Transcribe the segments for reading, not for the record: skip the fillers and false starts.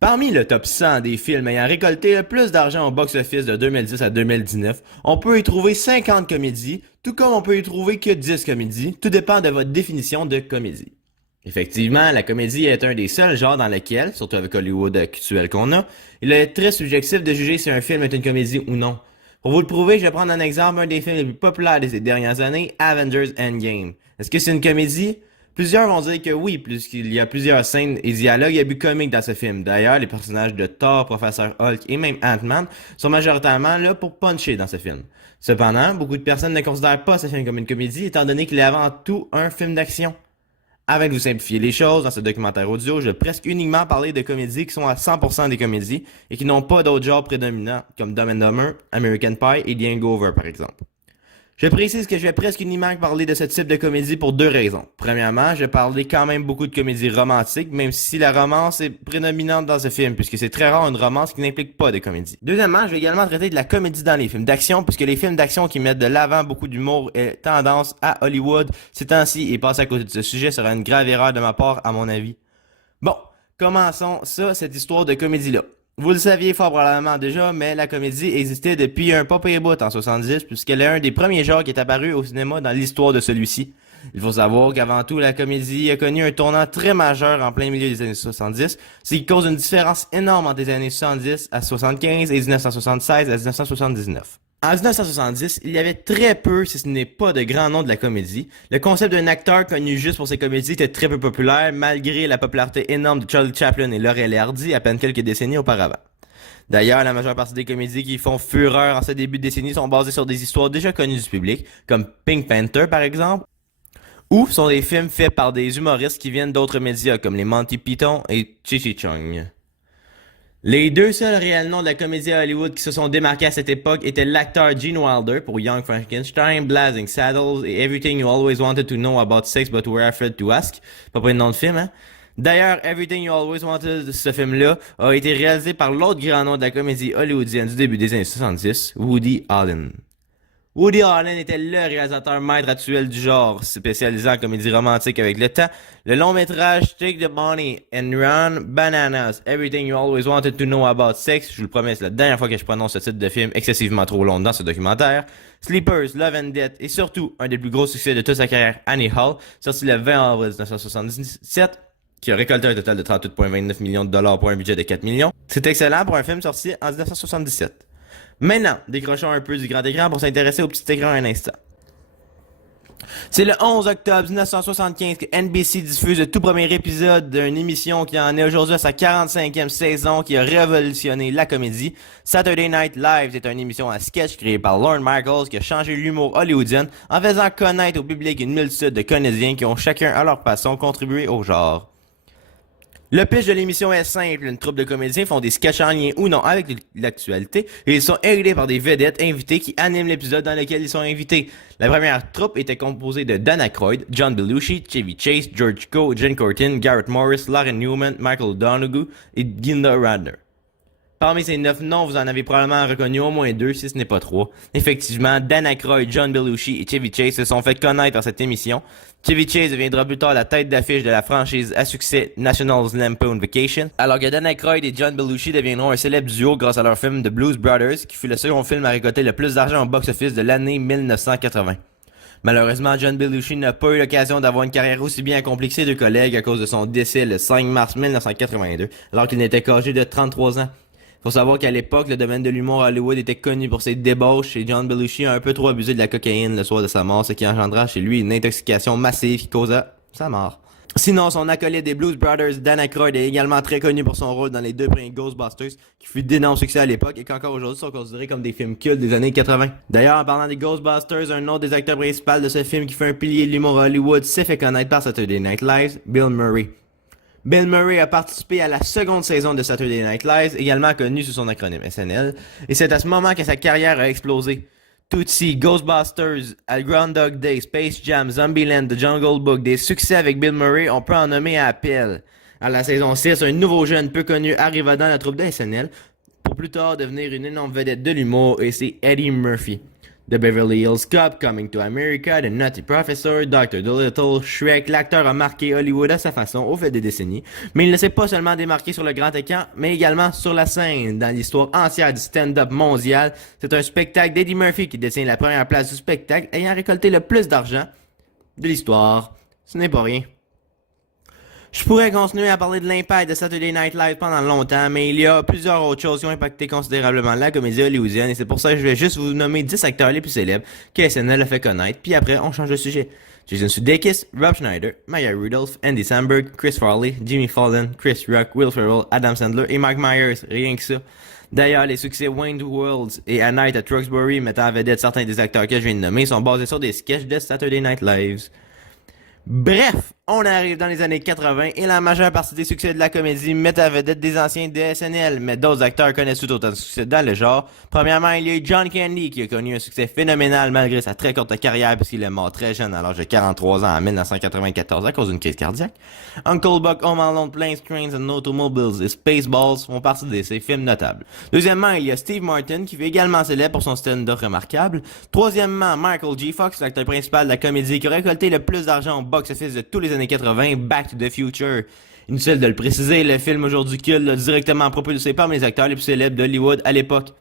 Parmi le top 100 des films ayant récolté le plus d'argent au box-office de 2010 à 2019, on peut y trouver 50 comédies, tout comme on peut y trouver que 10 comédies, tout dépend de votre définition de comédie. Effectivement, la comédie est un des seuls genres dans lequel, surtout avec Hollywood actuel qu'on a, il est très subjectif de juger si un film est une comédie ou non. Pour vous le prouver, je vais prendre un exemple, un des films les plus populaires des dernières années, Avengers Endgame. Est-ce que c'est une comédie? Plusieurs vont dire que oui, puisqu'il y a plusieurs scènes et dialogues et buts comiques dans ce film. D'ailleurs, les personnages de Thor, Professeur Hulk et même Ant-Man sont majoritairement là pour puncher dans ce film. Cependant, beaucoup de personnes ne considèrent pas ce film comme une comédie, étant donné qu'il est avant tout un film d'action. Afin de vous simplifier les choses, dans ce documentaire audio, je vais presque uniquement parler de comédies qui sont à 100% des comédies et qui n'ont pas d'autres genres prédominants, comme Dumb and Dumber, American Pie et The Hangover par exemple. Je précise que je vais presque uniquement parler de ce type de comédie pour deux raisons. Premièrement, je vais parler quand même beaucoup de comédies romantiques, même si la romance est prédominante dans ce film, puisque c'est très rare une romance qui n'implique pas de comédie. Deuxièmement, je vais également traiter de la comédie dans les films d'action, puisque les films d'action qui mettent de l'avant beaucoup d'humour et tendance à Hollywood ces temps-ci, et passer à côté de ce sujet sera une grave erreur de ma part, à mon avis. Bon, commençons cette histoire de comédie-là. Vous le saviez fort probablement déjà, mais la comédie existait depuis un pas pire bout en 70, puisqu'elle est un des premiers genres qui est apparu au cinéma dans l'histoire de celui-ci. Il faut savoir qu'avant tout, la comédie a connu un tournant très majeur en plein milieu des années 70, ce qui cause une différence énorme entre les années 70 à 75 et 1976 à 1979. En 1970, il y avait très peu, si ce n'est pas de grands noms de la comédie. Le concept d'un acteur connu juste pour ses comédies était très peu populaire, malgré la popularité énorme de Charlie Chaplin et Laurel et Hardy à peine quelques décennies auparavant. D'ailleurs, la majeure partie des comédies qui font fureur en ce début de décennie sont basées sur des histoires déjà connues du public, comme Pink Panther par exemple, ou sont des films faits par des humoristes qui viennent d'autres médias comme les Monty Python et Cheech Chong. Les deux seuls réels noms de la comédie à Hollywood qui se sont démarqués à cette époque étaient l'acteur Gene Wilder pour Young Frankenstein, Blazing Saddles et Everything You Always Wanted to Know About Sex But Were Afraid to Ask. Pas pour le nom de film, hein? D'ailleurs, Everything You Always Wanted, ce film-là, a été réalisé par l'autre grand nom de la comédie hollywoodienne du début des années 70, Woody Allen. Woody Allen était le réalisateur maître actuel du genre, spécialisé en comédie romantique avec le temps. Le long métrage Take the Money and Run, Bananas, Everything You Always Wanted to Know About Sex, je vous le promets, c'est la dernière fois que je prononce ce titre de film excessivement trop long dans ce documentaire. Sleepers, Love and Death et surtout, un des plus gros succès de toute sa carrière, Annie Hall, sorti le 20 avril 1977, qui a récolté un total de 38,29 millions de dollars pour un budget de 4 millions. C'est excellent pour un film sorti en 1977. Maintenant, décrochons un peu du grand écran pour s'intéresser au petit écran un instant. C'est le 11 octobre 1975 que NBC diffuse le tout premier épisode d'une émission qui en est aujourd'hui à sa 45e saison qui a révolutionné la comédie. Saturday Night Live est une émission à sketch créée par Lorne Michaels qui a changé l'humour hollywoodien en faisant connaître au public une multitude de comédiens qui ont chacun à leur façon contribué au genre. Le pitch de l'émission est simple, une troupe de comédiens font des sketchs en lien ou non avec l'actualité et ils sont aidés par des vedettes invités qui animent l'épisode dans lequel ils sont invités. La première troupe était composée de Dan Aykroyd, John Belushi, Chevy Chase, George Coe, Jen Cortin, Garrett Morris, Lauren Newman, Michael Donoghue et Gilda Radner. Parmi ces 9 noms, vous en avez probablement reconnu au moins 2, si ce n'est pas 3. Effectivement, Dan Aykroyd, John Belushi et Chevy Chase se sont fait connaître par cette émission. Chevy Chase deviendra plus tard la tête d'affiche de la franchise à succès National Lampoon Vacation, alors que Dan Aykroyd et John Belushi deviendront un célèbre duo grâce à leur film The Blues Brothers, qui fut le second film à récolter le plus d'argent au box-office de l'année 1980. Malheureusement, John Belushi n'a pas eu l'occasion d'avoir une carrière aussi bien accomplie que ses deux collègues à cause de son décès le 5 mars 1982, alors qu'il n'était qu'âgé de 33 ans. Faut savoir qu'à l'époque, le domaine de l'humour à Hollywood était connu pour ses débauches et John Belushi a un peu trop abusé de la cocaïne le soir de sa mort, ce qui engendra chez lui une intoxication massive qui causa sa mort. Sinon, son acolyte des Blues Brothers, Dan Aykroyd, est également très connu pour son rôle dans les deux premiers Ghostbusters, qui fut d'énormes succès à l'époque et qui encore aujourd'hui sont considérés comme des films cultes des années 80. D'ailleurs, en parlant des Ghostbusters, un autre des acteurs principaux de ce film qui fait un pilier de l'humour à Hollywood s'est fait connaître par Saturday Night Live, Bill Murray. Bill Murray a participé à la seconde saison de Saturday Night Live, également connu sous son acronyme SNL, et c'est à ce moment que sa carrière a explosé. Tootsie, Ghostbusters, A Groundhog Day, Space Jam, Zombieland, The Jungle Book, des succès avec Bill Murray, on peut en nommer à appel. À la saison 6, un nouveau jeune peu connu arriva dans la troupe de SNL, pour plus tard devenir une énorme vedette de l'humour, et c'est Eddie Murphy. The Beverly Hills Cop, Coming to America, The Nutty Professor, Dr. Dolittle, Shrek, l'acteur a marqué Hollywood à sa façon au fil des décennies, mais il ne s'est pas seulement démarqué sur le grand écran, mais également sur la scène. Dans l'histoire entière du stand-up mondial, c'est un spectacle d'Eddie Murphy qui détient la première place du spectacle, ayant récolté le plus d'argent de l'histoire. Ce n'est pas rien. Je pourrais continuer à parler de l'impact de Saturday Night Live pendant longtemps, mais il y a plusieurs autres choses qui ont impacté considérablement la comédie hollywoodienne, et c'est pour ça que je vais juste vous nommer 10 acteurs les plus célèbres que SNL a fait connaître, puis après on change de sujet. Jason Sudeikis, Rob Schneider, Maya Rudolph, Andy Samberg, Chris Farley, Jimmy Fallon, Chris Rock, Will Ferrell, Adam Sandler et Mike Myers, rien que ça. D'ailleurs, les succès Wayne's World et A Night at Roxbury mettant en vedette certains des acteurs que je viens de nommer sont basés sur des sketchs de Saturday Night Live. Bref, on arrive dans les années 80 et la majeure partie des succès de la comédie mettent à vedette des anciens de SNL, mais d'autres acteurs connaissent tout autant de succès dans le genre. Premièrement, il y a eu John Candy qui a connu un succès phénoménal malgré sa très courte carrière puisqu'il est mort très jeune à l'âge de 43 ans en 1994 à cause d'une crise cardiaque. Uncle Buck, Home Alone, Planes, Trains and Automobiles et Spaceballs font partie de ces films notables. Deuxièmement, il y a Steve Martin qui fut également célèbre pour son stand-up remarquable. Troisièmement, Michael J. Fox, l'acteur principal de la comédie qui a récolté le plus d'argent au box-office de tous les années 80, Back to the Future. Inutile de le préciser, le film aujourd'hui culte l'a directement propulsé parmi les acteurs les plus célèbres d'Hollywood à l'époque.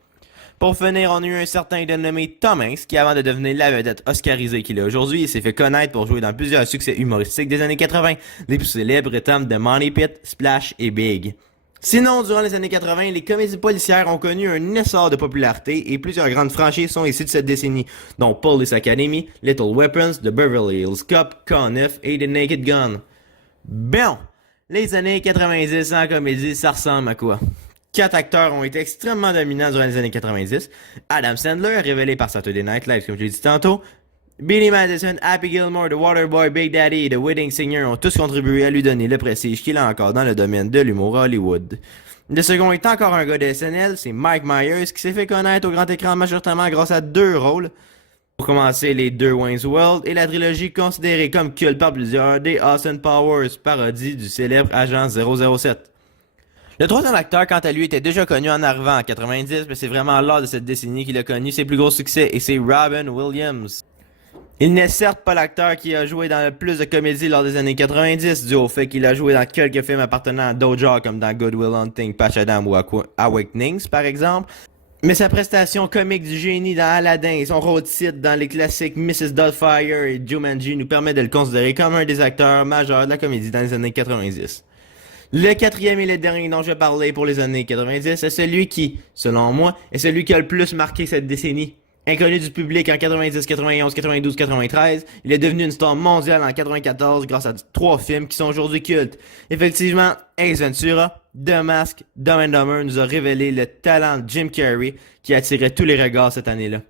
Pour finir, on a eu un certain dénommé Tom Hanks qui, avant de devenir la vedette oscarisée qu'il est aujourd'hui, s'est fait connaître pour jouer dans plusieurs succès humoristiques des années 80, les plus célèbres étant The Money Pit, Splash et Big. Sinon, durant les années 80, les comédies policières ont connu un essor de popularité et plusieurs grandes franchises sont issues de cette décennie, dont Police Academy, Little Weapons, The Beverly Hills Cop, Conniff et The Naked Gun. Bon, les années 90 en comédie, ça ressemble à quoi? 4 acteurs ont été extrêmement dominants durant les années 90. Adam Sandler, révélé par Saturday Night Live, comme je l'ai dit tantôt. Billy Madison, Happy Gilmore, The Waterboy, Big Daddy et The Wedding Singer ont tous contribué à lui donner le prestige qu'il a encore dans le domaine de l'humour à Hollywood. Le second est encore un gars de SNL, c'est Mike Myers, qui s'est fait connaître au grand écran majoritairement grâce à 2 rôles. Pour commencer, les 2 Wayne's World et la trilogie considérée comme culte par plusieurs des Austin Powers, parodie du célèbre agent 007. Le troisième acteur, quant à lui, était déjà connu en arrivant en 90, mais c'est vraiment lors de cette décennie qu'il a connu ses plus gros succès, et c'est Robin Williams. Il n'est certes pas l'acteur qui a joué dans le plus de comédies lors des années 90, dû au fait qu'il a joué dans quelques films appartenant à d'autres genres comme dans Good Will Hunting, Patch Adam ou Awakenings par exemple. Mais sa prestation comique du génie dans Aladdin et son rôle titre dans les classiques Mrs. Doubtfire et Jumanji nous permet de le considérer comme un des acteurs majeurs de la comédie dans les années 90. Le quatrième et le dernier dont je vais parler pour les années 90 c'est celui qui, selon moi, est celui qui a le plus marqué cette décennie. Inconnu du public en 90, 91, 92, 93, il est devenu une star mondiale en 94 grâce à 3 films qui sont aujourd'hui cultes. Effectivement, Ace Ventura, The Mask, Dumb and Dumber nous a révélé le talent de Jim Carrey qui attirait tous les regards cette année-là.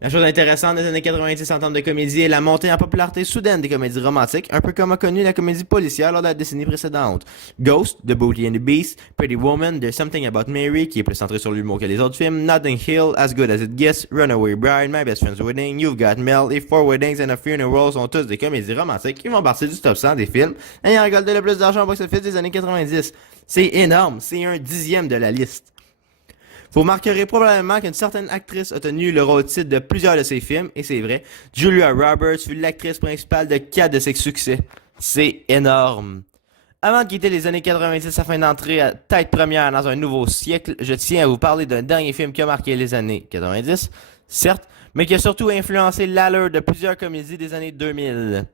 La chose intéressante des années 90 en termes de comédie est la montée en popularité soudaine des comédies romantiques, un peu comme a connu la comédie policière lors de la décennie précédente. Ghost, The Beauty and the Beast, Pretty Woman, There's Something About Mary, qui est plus centré sur l'humour que les autres films, Notting Hill, As Good As It Gets, Runaway Bride, My Best Friend's Wedding, You've Got Mail et Four Weddings and a Funeral sont tous des comédies romantiques qui font partie du top 100 des films ayant récolté le plus d'argent au box-office des années 90. C'est énorme, c'est un dixième de la liste. Vous remarquerez probablement qu'une certaine actrice a tenu le rôle titre de plusieurs de ses films, et c'est vrai, Julia Roberts fut l'actrice principale de 4 de ses succès. C'est énorme. Avant de quitter les années 90 afin d'entrer à tête première dans un nouveau siècle, je tiens à vous parler d'un dernier film qui a marqué les années 90, certes, mais qui a surtout influencé l'allure de plusieurs comédies des années 2000.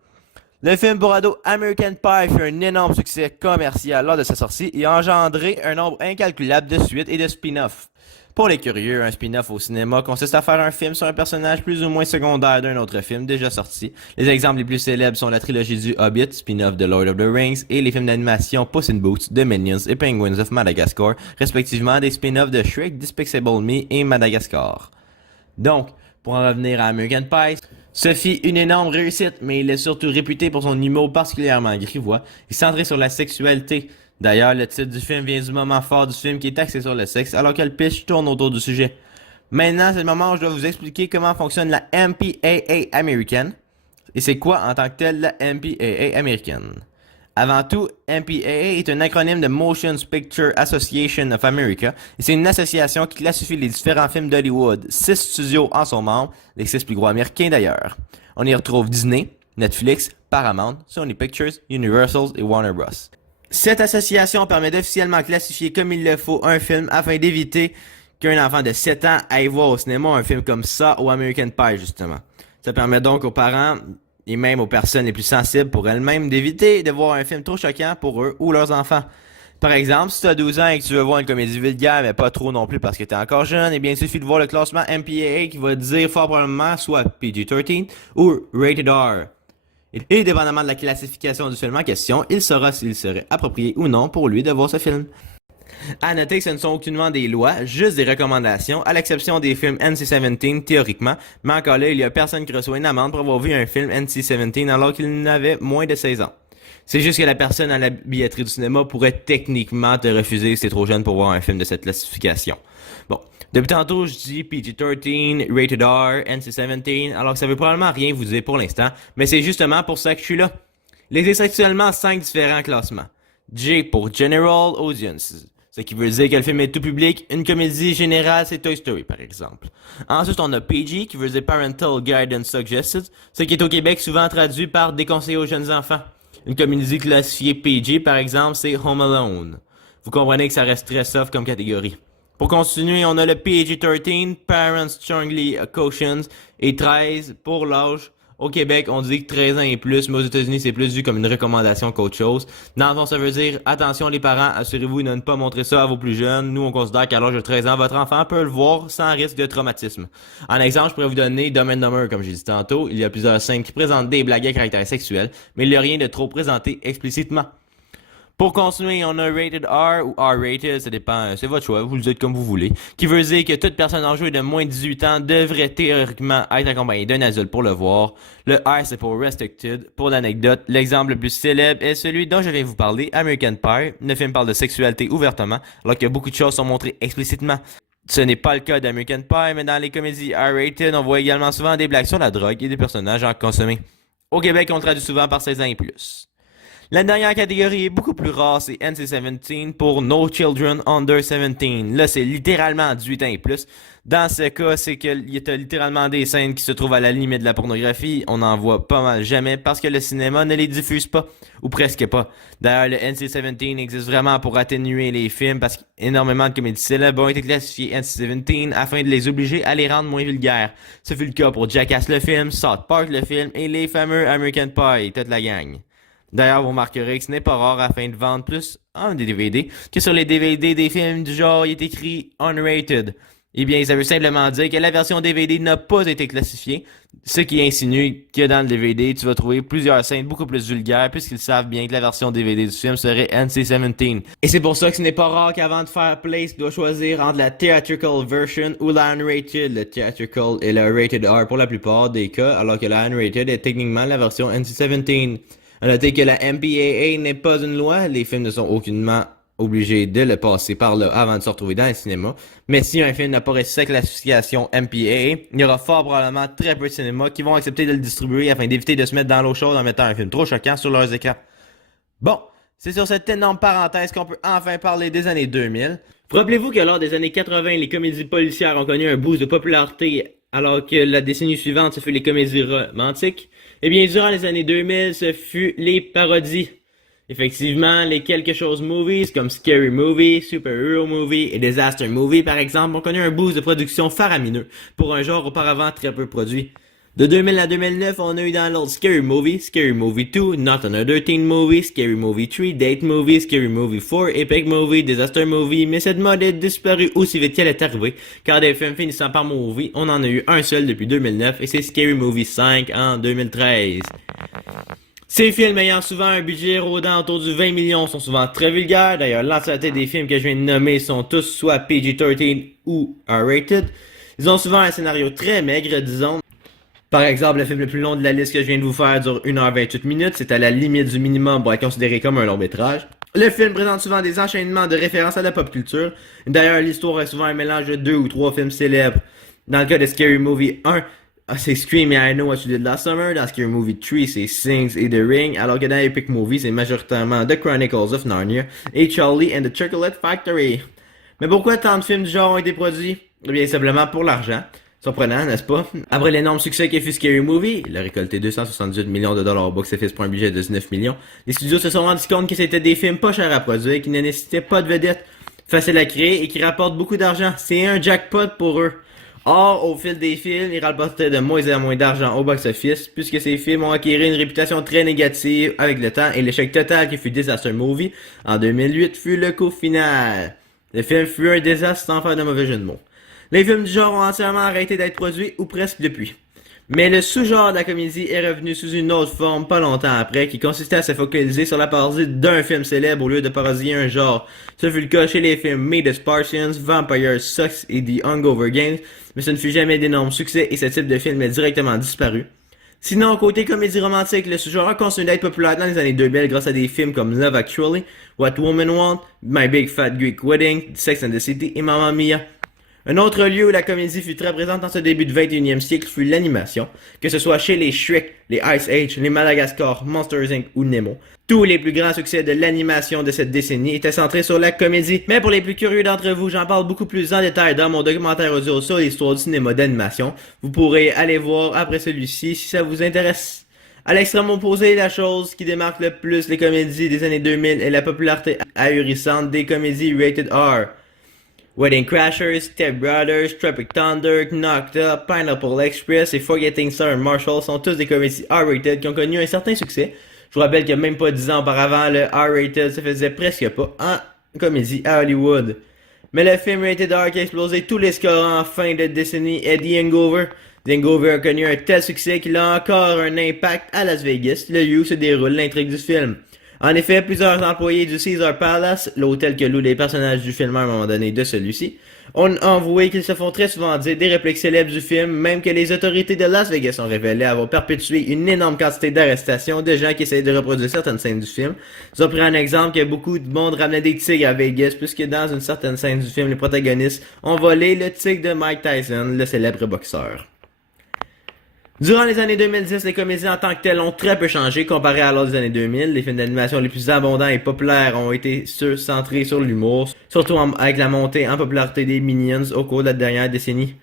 Le film pour ados American Pie fut un énorme succès commercial lors de sa sortie et a engendré un nombre incalculable de suites et de spin-offs. Pour les curieux, un spin-off au cinéma consiste à faire un film sur un personnage plus ou moins secondaire d'un autre film déjà sorti. Les exemples les plus célèbres sont la trilogie du Hobbit, spin-off de Lord of the Rings, et les films d'animation Puss in Boots, The Minions et Penguins of Madagascar, respectivement des spin-offs de Shrek, Despicable Me et Madagascar. Donc, pour en revenir à American Pie, ce fut une énorme réussite, mais il est surtout réputé pour son humour particulièrement grivois et centré sur la sexualité. D'ailleurs, le titre du film vient du moment fort du film qui est axé sur le sexe, alors que le pitch tourne autour du sujet. Maintenant, c'est le moment où je dois vous expliquer comment fonctionne la MPAA américaine, et c'est quoi en tant que telle la MPAA américaine. Avant tout, MPAA est un acronyme de Motion Picture Association of America et c'est une association qui classifie les différents films d'Hollywood. 6 studios en sont membres, les 6 plus gros américains d'ailleurs. On y retrouve Disney, Netflix, Paramount, Sony Pictures, Universal et Warner Bros. Cette association permet d'officiellement classifier comme il le faut un film afin d'éviter qu'un enfant de 7 ans aille voir au cinéma un film comme ça ou American Pie justement. Ça permet donc aux parents et même aux personnes les plus sensibles pour elles-mêmes d'éviter de voir un film trop choquant pour eux ou leurs enfants. Par exemple, si tu as 12 ans et que tu veux voir une comédie vulgaire, mais pas trop non plus parce que tu es encore jeune, eh bien il suffit de voir le classement MPAA qui va dire fort probablement soit PG-13 ou Rated R. Et dépendamment de la classification du film en question, il saura s'il serait approprié ou non pour lui de voir ce film. À noter que ce ne sont aucunement des lois, juste des recommandations, à l'exception des films NC-17 théoriquement, mais encore là, il y a personne qui reçoit une amende pour avoir vu un film NC-17 alors qu'il n'avait moins de 16 ans. C'est juste que la personne à la billetterie du cinéma pourrait techniquement te refuser si t'es trop jeune pour voir un film de cette classification. Bon, depuis tantôt, je dis PG-13, Rated R, NC-17, alors que ça veut probablement rien vous dire pour l'instant, mais c'est justement pour ça que je suis là. Il existe actuellement 5 différents classements. J pour General Audience, ce qui veut dire que le film est tout public. Une comédie générale, c'est Toy Story, par exemple. Ensuite, on a PG, qui veut dire Parental Guidance Suggested, ce qui est au Québec souvent traduit par déconseillé aux jeunes enfants. Une comédie classifiée PG, par exemple, c'est Home Alone. Vous comprenez que ça reste très soft comme catégorie. Pour continuer, on a le PG-13, Parents Strongly Cautions, et 13 pour l'âge. Au Québec, on dit que 13 ans et plus, mais aux États-Unis, c'est plus vu comme une recommandation qu'autre chose. Dans le fond, ça veut dire, attention les parents, assurez-vous de ne pas montrer ça à vos plus jeunes. Nous, on considère qu'à l'âge de 13 ans, votre enfant peut le voir sans risque de traumatisme. En exemple, je pourrais vous donner Dumb and Dumber, comme j'ai dit tantôt. Il y a plusieurs scènes qui présentent des blagues à caractère sexuel, mais il n'y a rien de trop présenté explicitement. Pour continuer, on a Rated R ou R-Rated, ça dépend, c'est votre choix, vous le dites comme vous voulez, qui veut dire que toute personne âgée de moins de 18 ans devrait théoriquement être accompagnée d'un adulte pour le voir. Le R, c'est pour Restricted. Pour l'anecdote, l'exemple le plus célèbre est celui dont je viens vous parler, American Pie. Le film parle de sexualité ouvertement, alors que beaucoup de choses sont montrées explicitement. Ce n'est pas le cas d'American Pie, mais dans les comédies R-Rated, on voit également souvent des blagues sur la drogue et des personnages en consommés. Au Québec, on traduit souvent par 16 ans et plus. La dernière catégorie est beaucoup plus rare, c'est NC-17 pour No Children Under 17. Là, c'est littéralement 18 ans et plus. Dans ce cas, c'est qu'il y a littéralement des scènes qui se trouvent à la limite de la pornographie. On n'en voit pas mal jamais parce que le cinéma ne les diffuse pas, ou presque pas. D'ailleurs, le NC-17 existe vraiment pour atténuer les films parce qu'énormément de comédies célèbres ont été classifiées NC-17 afin de les obliger à les rendre moins vulgaires. Ce fut le cas pour Jackass le film, South Park le film et les fameux American Pie, toute la gang. D'ailleurs, vous remarquerez que ce n'est pas rare afin de vendre plus en DVD que sur les DVD des films du genre il est écrit unrated. Eh bien, ça veut simplement dire que la version DVD n'a pas été classifiée, ce qui insinue que dans le DVD, tu vas trouver plusieurs scènes beaucoup plus vulgaires puisqu'ils savent bien que la version DVD du film serait NC-17. Et c'est pour ça que ce n'est pas rare qu'avant de faire play, tu dois choisir entre la theatrical version ou la unrated. Le theatrical est le rated R pour la plupart des cas, alors que la unrated est techniquement la version NC-17. À noter que la MPAA n'est pas une loi, les films ne sont aucunement obligés de le passer par là avant de se retrouver dans le cinéma. Mais si un film n'a pas reçu sa classification MPAA, il y aura fort probablement très peu de cinémas qui vont accepter de le distribuer afin d'éviter de se mettre dans l'eau chaude en mettant un film trop choquant sur leurs écrans. Bon, c'est sur cette énorme parenthèse qu'on peut enfin parler des années 2000. Rappelez-vous que lors des années 80, les comédies policières ont connu un boost de popularité alors que la décennie suivante, ce fut les comédies romantiques. Eh bien, durant les années 2000, ce fut les parodies. Effectivement, les quelque chose movies comme Scary Movie, Super Hero Movie et Disaster Movie, par exemple, ont connu un boost de production faramineux pour un genre auparavant très peu produit. De 2000 à 2009, on a eu dans l'ordre Scary Movie 2, Not Another Teen Movie, Scary Movie 3, Date Movie, Scary Movie 4, Epic Movie, Disaster Movie, mais cette mode est disparue aussi vite qu'elle est arrivée, car des films finissant par movie, on en a eu un seul depuis 2009 et c'est Scary Movie 5 en 2013. Ces films ayant souvent un budget rôdant autour du 20 millions sont souvent très vulgaires, d'ailleurs l'entièreté des films que je viens de nommer sont tous soit PG-13 ou R-rated. Ils ont souvent un scénario très maigre, disons. Par exemple, le film le plus long de la liste que je viens de vous faire dure 1h28 minutes, c'est à la limite du minimum pour être considéré comme un long métrage. Le film présente souvent des enchaînements de références à la pop culture. D'ailleurs, l'histoire est souvent un mélange de 2 ou 3 films célèbres. Dans le cas de Scary Movie 1, c'est Scream et I Know What You Did Last Summer. Dans Scary Movie 3, c'est Sings et The Ring. Alors que dans Epic Movie, c'est majoritairement The Chronicles of Narnia et Charlie and the Chocolate Factory. Mais pourquoi tant de films du genre ont été produits? Eh bien, simplement pour l'argent. Surprenant, n'est-ce pas? Après l'énorme succès qu'a fait Scary Movie, il a récolté 278 millions de dollars au box-office pour un budget de 19 millions, les studios se sont rendus compte que c'était des films pas chers à produire, qui ne nécessitaient pas de vedettes, faciles à créer et qui rapportent beaucoup d'argent. C'est un jackpot pour eux. Or, au fil des films, ils rapportaient de moins en moins d'argent au box-office, puisque ces films ont acquis une réputation très négative avec le temps, et l'échec total qui fut Disaster Movie en 2008 fut le coup final. Le film fut un désastre sans faire de mauvais jeu de mots. Les films du genre ont entièrement arrêté d'être produits, ou presque depuis. Mais le sous-genre de la comédie est revenu sous une autre forme pas longtemps après, qui consistait à se focaliser sur la parodie d'un film célèbre au lieu de parodier un genre. Ce fut le cas chez les films Meet the Spartans, Vampire Sucks et The Hungover Games, mais ce ne fut jamais d'énormes succès et ce type de film est directement disparu. Sinon, côté comédie romantique, le sous-genre a continué d'être populaire dans les années 2000 grâce à des films comme Love Actually, What Women Want, My Big Fat Greek Wedding, Sex and the City et Mamma Mia. Un autre lieu où la comédie fut très présente dans ce début du 21e siècle fut l'animation, que ce soit chez les Shrek, les Ice Age, les Madagascar, Monsters Inc. ou Nemo. Tous les plus grands succès de l'animation de cette décennie étaient centrés sur la comédie, mais pour les plus curieux d'entre vous, j'en parle beaucoup plus en détail dans mon documentaire audio sur l'histoire du cinéma d'animation. Vous pourrez aller voir après celui-ci si ça vous intéresse. À l'extrême opposé, la chose qui démarque le plus les comédies des années 2000 est la popularité ahurissante des comédies rated R. Wedding Crashers, Step Brothers, Tropic Thunder, Knocked Up, Pineapple Express et Forgetting Sarah Marshall sont tous des comédies R-rated qui ont connu un certain succès. Je vous rappelle que même pas 10 ans auparavant, le R-rated se faisait presque pas en comédie à Hollywood. Mais le film rated R qui a explosé tous les scores en fin de décennie est The Hangover. The Hangover a connu un tel succès qu'il a encore un impact à Las Vegas, le lieu où se déroule l'intrigue du film. En effet, plusieurs employés du Caesar Palace, l'hôtel que louent les personnages du film à un moment donné de celui-ci, ont avoué qu'ils se font très souvent dire des répliques célèbres du film, même que les autorités de Las Vegas ont révélé avoir perpétué une énorme quantité d'arrestations de gens qui essayaient de reproduire certaines scènes du film. Ils ont pris un exemple que beaucoup de monde ramenait des tigres à Vegas, puisque dans une certaine scène du film, les protagonistes ont volé le tigre de Mike Tyson, le célèbre boxeur. Durant les années 2010, les comédies en tant que telles ont très peu changé comparé à l'autre des années 2000. Les films d'animation les plus abondants et populaires ont été ceux centrés sur l'humour, surtout avec la montée en popularité des Minions au cours de la dernière décennie.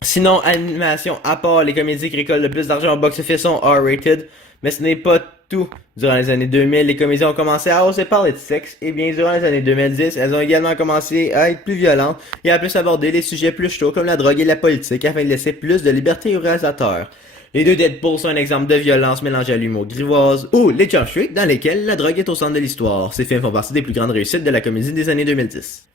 Sinon, animation, à part les comédies qui récoltent le plus d'argent au box-office sont R-rated, mais ce n'est pas tout. Durant les années 2000, les comédies ont commencé à oser parler de sexe, et bien durant les années 2010, elles ont également commencé à être plus violentes et à plus aborder les sujets plus chauds comme la drogue et la politique afin de laisser plus de liberté aux réalisateurs. Les deux Deadpool sont un exemple de violence mélangée à l'humour grivoise, ou les Jump Street dans lesquels la drogue est au centre de l'histoire. Ces films font partie des plus grandes réussites de la comédie des années 2010.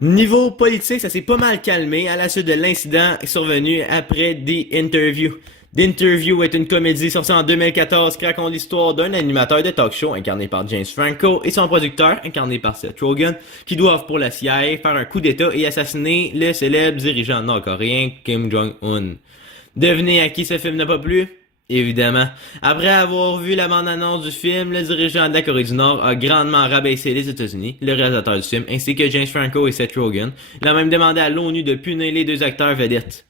Niveau politique, ça s'est pas mal calmé à la suite de l'incident survenu après The Interview. The Interview est une comédie sortie en 2014 qui raconte l'histoire d'un animateur de talk show incarné par James Franco et son producteur incarné par Seth Rogen qui doivent pour la CIA faire un coup d'état et assassiner le célèbre dirigeant nord-coréen Kim Jong-un. Devinez à qui ce film n'a pas plu? Évidemment. Après avoir vu la bande-annonce du film, le dirigeant de la Corée du Nord a grandement rabaissé les États-Unis, le réalisateur du film, ainsi que James Franco et Seth Rogen. Il a même demandé à l'ONU de punir les deux acteurs vedettes.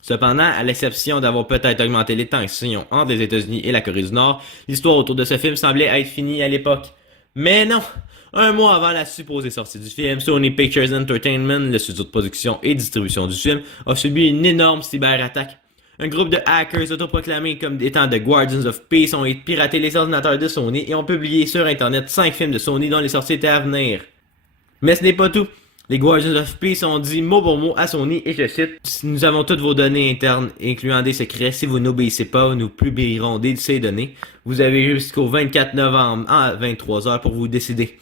Cependant, à l'exception d'avoir peut-être augmenté les tensions entre les États-Unis et la Corée du Nord, l'histoire autour de ce film semblait être finie à l'époque. Mais non! Un mois avant la supposée sortie du film, Sony Pictures Entertainment, le studio de production et distribution du film, a subi une énorme cyberattaque. Un groupe de hackers autoproclamés comme étant The Guardians of Peace ont piraté les ordinateurs de Sony et ont publié sur Internet 5 films de Sony dont les sorties étaient à venir. Mais ce n'est pas tout. Les Guardians of Peace ont dit mot pour mot à Sony, et je cite, « Nous avons toutes vos données internes, incluant des secrets. Si vous n'obéissez pas, nous publierons ces données. Vous avez jusqu'au 24 novembre à 23h pour vous décider. »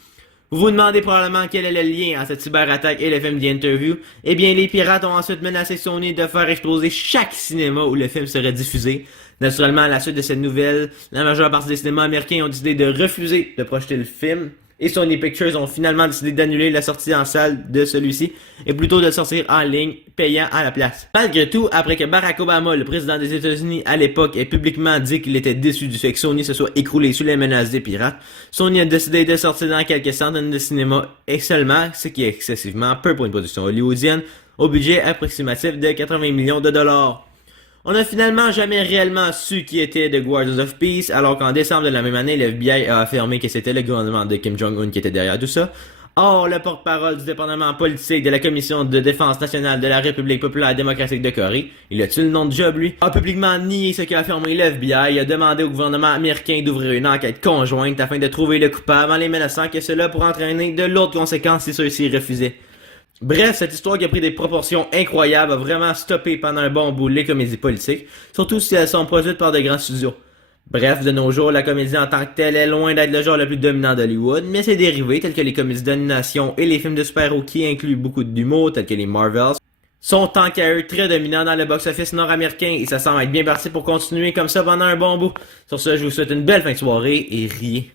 Vous vous demandez probablement quel est le lien entre cette cyberattaque et le film The Interview. Eh bien, les pirates ont ensuite menacé Sony de faire exploser chaque cinéma où le film serait diffusé. Naturellement, à la suite de cette nouvelle, la majeure partie des cinémas américains ont décidé de refuser de projeter le film. Et Sony Pictures ont finalement décidé d'annuler la sortie en salle de celui-ci et plutôt de le sortir en ligne, payant à la place. Malgré tout, après que Barack Obama, le président des États-Unis à l'époque, ait publiquement dit qu'il était déçu du fait que Sony se soit écroulé sous les menaces des pirates, Sony a décidé de sortir dans quelques centaines de cinémas et seulement, ce qui est excessivement peu pour une production hollywoodienne, au budget approximatif de 80 millions de dollars. On n'a finalement jamais réellement su qui était The Guardians of Peace, alors qu'en décembre de la même année, le FBI a affirmé que c'était le gouvernement de Kim Jong-un qui était derrière tout ça. Or, le porte-parole du département politique de la Commission de défense nationale de la République populaire démocratique de Corée, il a-tu le nom de job lui, a publiquement nié ce qu'a affirmé le FBI et a demandé au gouvernement américain d'ouvrir une enquête conjointe afin de trouver le coupable en les menaçant que cela pourrait entraîner de l'autre conséquence si ceux-ci refusaient. Bref, cette histoire qui a pris des proportions incroyables a vraiment stoppé pendant un bon bout les comédies politiques, surtout si elles sont produites par de grands studios. Bref, de nos jours, la comédie en tant que telle est loin d'être le genre le plus dominant d'Hollywood, mais ses dérivés, tels que les comédies d'animation et les films de super-héros qui incluent beaucoup d'humour, tels que les Marvels, sont tant qu'à eux très dominants dans le box-office nord-américain et ça semble être bien parti pour continuer comme ça pendant un bon bout. Sur ce, je vous souhaite une belle fin de soirée et riez.